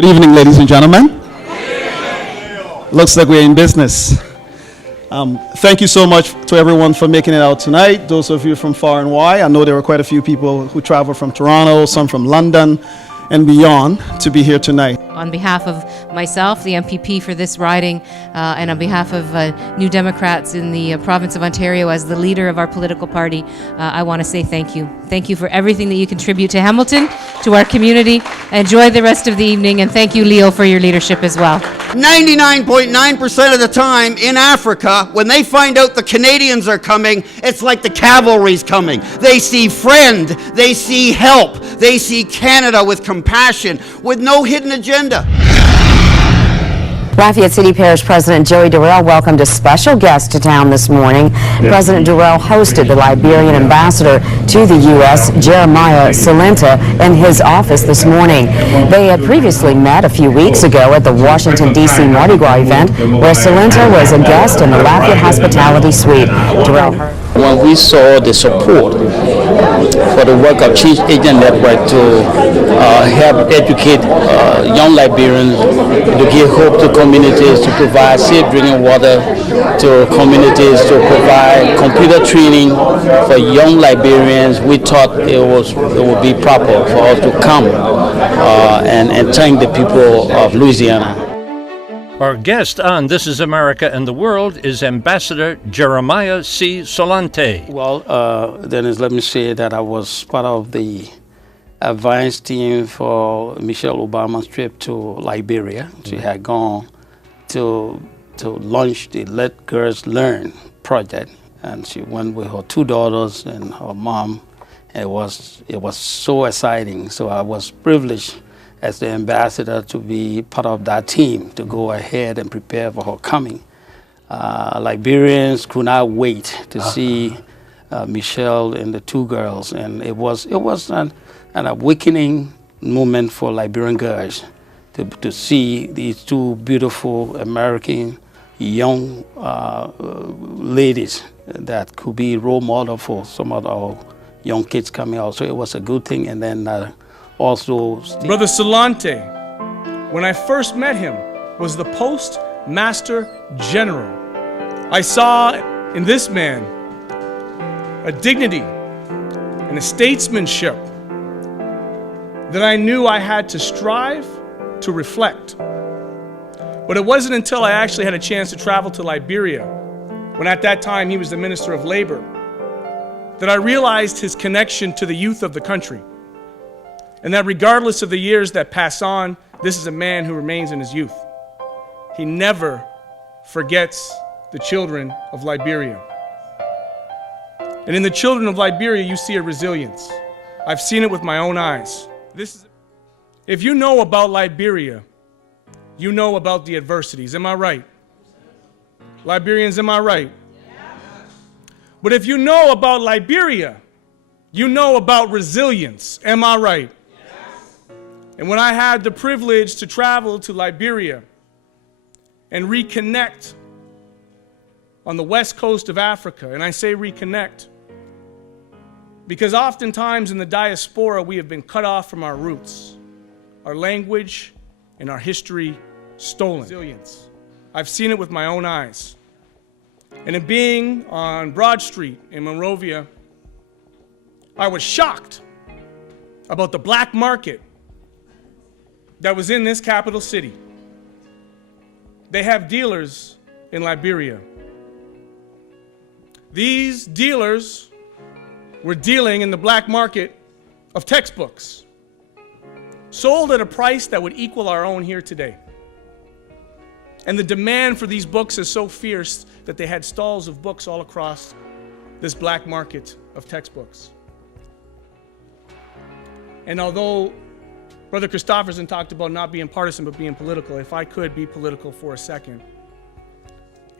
Good evening, ladies and gentlemen. Looks like we're in business. Thank you so much to everyone for making it out tonight. Those of you from far and wide, I know there were quite a few people who traveled from Toronto, some from London and beyond to be here tonight. On behalf of myself, the MPP for this riding, and on behalf of New Democrats in the province of Ontario as the leader of our political party, I want to say thank you. Thank you for everything that you contribute to Hamilton, to our community. Enjoy the rest of the evening, and thank you, Leo, for your leadership as well. 99.9% of the time in Africa, when they find out the Canadians are coming, it's like the cavalry's coming. They see friend, they see help, they see Canada with compassion, with no hidden agenda. Lafayette City Parish President Joey Durrell welcomed a special guest to town this morning. President Durrell hosted the Liberian ambassador to the U.S., Jeremiah Sulunteh, in his office this morning. They had previously met a few weeks ago at the Washington, D.C. Mardi Gras event, where Sulunteh was a guest in the Lafayette Hospitality Suite. When we saw the support for the work of Change Agent Network to help educate young Liberians, to give hope to communities, to provide safe drinking water to communities, to provide computer training for young Liberians, we thought it would be proper for us to come and thank the people of Louisiana. Our guest on This Is America and the World is Ambassador Jeremiah C. Sulunteh. Well, Dennis, let me say that I was part of the advance team for Michelle Obama's trip to Liberia. She had gone to launch the Let Girls Learn project, and she went with her two daughters and her mom. It was so exciting. So I was privileged as the ambassador to be part of that team, to go ahead and prepare for her coming. Liberians could not wait to see Michelle and the two girls, and it was an awakening moment for Liberian girls to see these two beautiful American young ladies that could be role model for some of our young kids coming out. So it was a good thing. And then also, Brother Sulunteh, when I first met him, was the Postmaster General. I saw in this man a dignity and a statesmanship that I knew I had to strive to reflect. But it wasn't until I actually had a chance to travel to Liberia, when at that time he was the Minister of Labor, that I realized his connection to the youth of the country. And that regardless of the years that pass on, this is a man who remains in his youth. He never forgets the children of Liberia. And in the children of Liberia, you see a resilience. I've seen it with my own eyes. If you know about Liberia, you know about the adversities. Am I right? Liberians, am I right? But if you know about Liberia, you know about resilience. Am I right? And when I had the privilege to travel to Liberia and reconnect on the west coast of Africa, and I say reconnect because oftentimes in the diaspora we have been cut off from our roots, our language, and our history stolen. Resilience. I've seen it with my own eyes. And in being on Broad Street in Monrovia, I was shocked about the black market that was in this capital city. They have dealers in Liberia. These dealers were dealing in the black market of textbooks, sold at a price that would equal our own here today. And the demand for these books is so fierce that they had stalls of books all across this black market of textbooks. And although Brother Christofferson talked about not being partisan but being political, if I could be political for a second,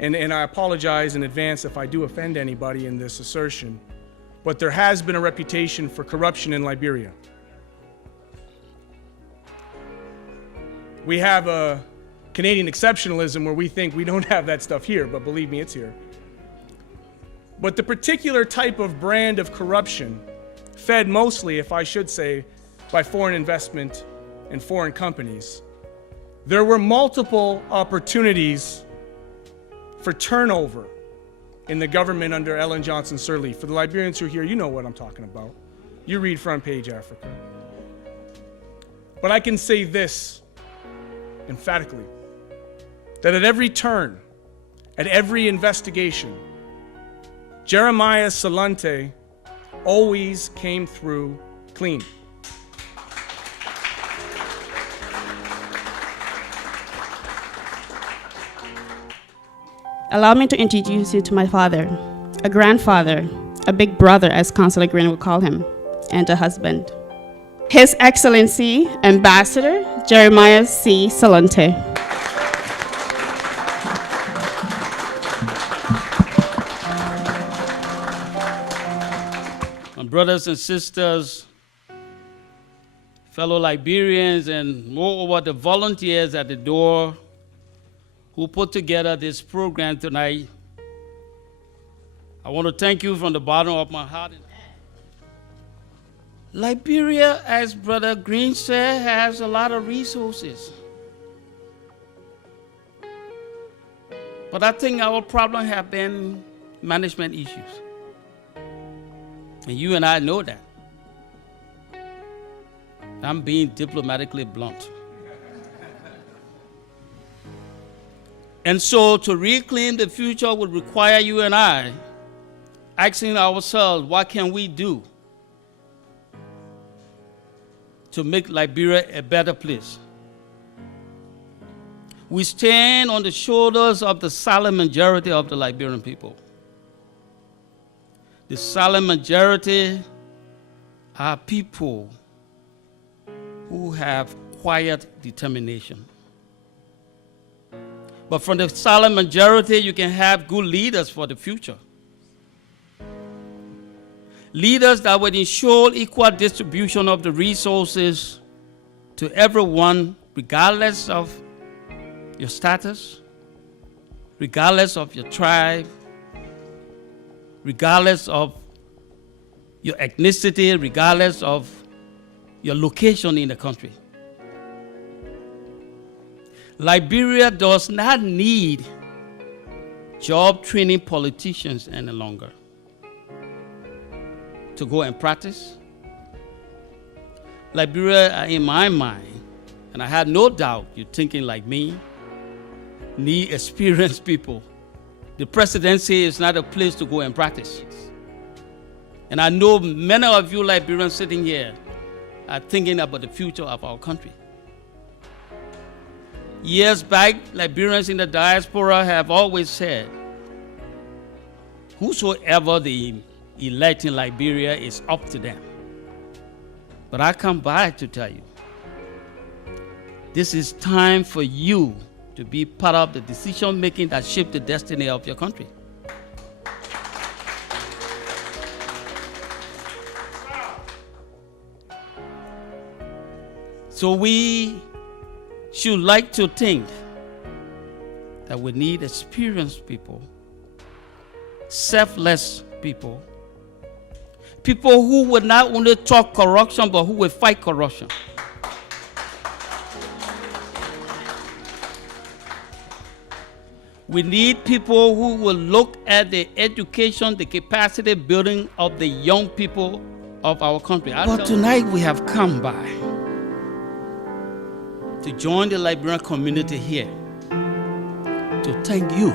and I apologize in advance if I do offend anybody in this assertion, but there has been a reputation for corruption in Liberia. We have a Canadian exceptionalism where we think we don't have that stuff here, but believe me, it's here. But the particular type of brand of corruption, fed mostly, if I should say, by foreign investment and foreign companies, there were multiple opportunities for turnover in the government under Ellen Johnson Sirleaf. For the Liberians who are here, you know what I'm talking about. You read Front Page Africa. But I can say this emphatically, that at every turn, at every investigation, Jeremiah Sulunteh always came through clean. Allow me to introduce you to my father, a grandfather, a big brother, as Councillor Green would call him, and a husband. His Excellency, Ambassador Jeremiah C. Sulunteh. My brothers and sisters, fellow Liberians, and moreover the volunteers at the door who put together this program tonight, I want to thank you from the bottom of my heart. Liberia, as Brother Green said, has a lot of resources. But I think our problem have been management issues. And you and I know that. I'm being diplomatically blunt. And so to reclaim the future would require you and I asking ourselves, what can we do to make Liberia a better place? We stand on the shoulders of the silent majority of the Liberian people. The silent majority are people who have quiet determination. But from the silent majority, you can have good leaders for the future. Leaders that would ensure equal distribution of the resources to everyone, regardless of your status, regardless of your tribe, regardless of your ethnicity, regardless of your location in the country. Liberia does not need job training politicians any longer to go and practice. Liberia, in my mind, and I had no doubt you're thinking like me, need experienced people. The presidency is not a place to go and practice. And I know many of you Liberians sitting here are thinking about the future of our country. Years back, Liberians in the diaspora have always said, whosoever they elect in Liberia is up to them. But I come by to tell you, this is time for you to be part of the decision making that shape the destiny of your country. So we should like to think that we need experienced people, selfless people, people who will not only talk corruption, but who will fight corruption. We need people who will look at the education, the capacity building of the young people of our country. But tonight we have come by to join the Liberian community here to thank you,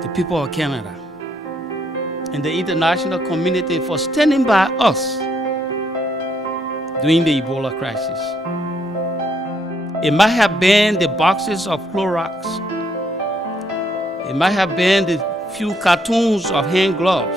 the people of Canada, and the international community for standing by us during the Ebola crisis. It might have been the boxes of Clorox. It might have been the few cartons of hand gloves.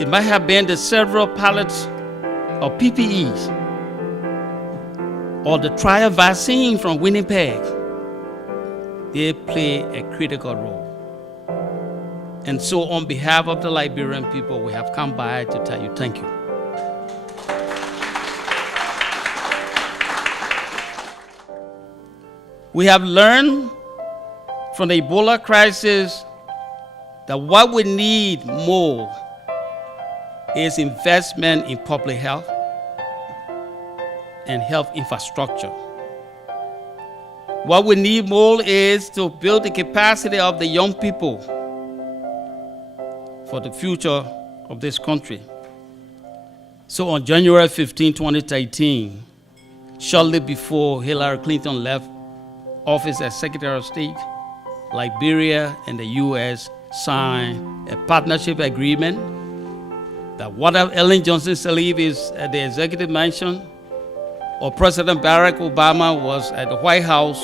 It might have been the several pallets of PPEs, or the trial vaccine from Winnipeg. They play a critical role. And so on behalf of the Liberian people, we have come by to tell you thank you. We have learned from the Ebola crisis that what we need more is investment in public health and health infrastructure. What we need more is to build the capacity of the young people for the future of this country. So on January 15, 2013, shortly before Hillary Clinton left office as Secretary of State, Liberia and the U.S. signed a partnership agreement that whatever Ellen Johnson Sirleaf is at the executive mansion or President Barack Obama was at the White House,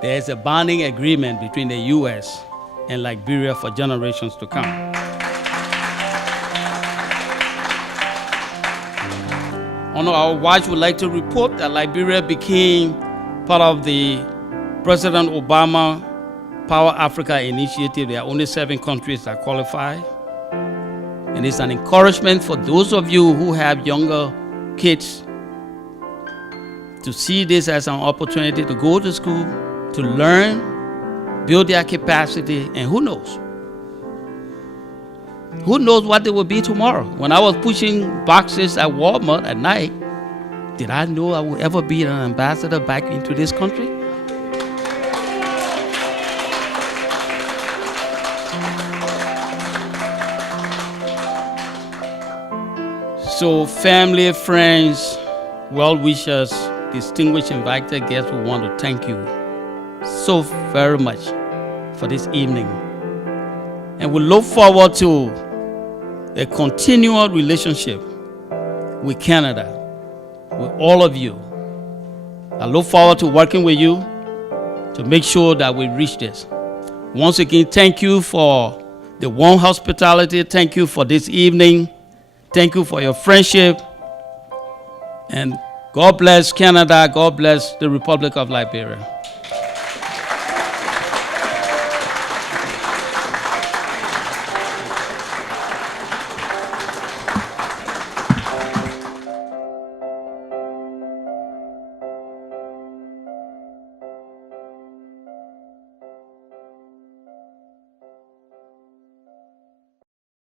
there is a binding agreement between the U.S. and Liberia for generations to come. On our watch, we'd like to report that Liberia became part of the President Obama Power Africa initiative. There are only 7 countries that qualify. And it's an encouragement for those of you who have younger kids to see this as an opportunity to go to school, to learn, build their capacity, and who knows? Who knows what they will be tomorrow? When I was pushing boxes at Walmart at night, did I know I would ever be an ambassador back into this country? So family, friends, well-wishers, distinguished invited guests, we want to thank you so very much for this evening. And we look forward to a continual relationship with Canada, with all of you. I look forward to working with you to make sure that we reach this. Once again, thank you for the warm hospitality. Thank you for this evening. Thank you for your friendship. And God bless Canada. God bless the Republic of Liberia.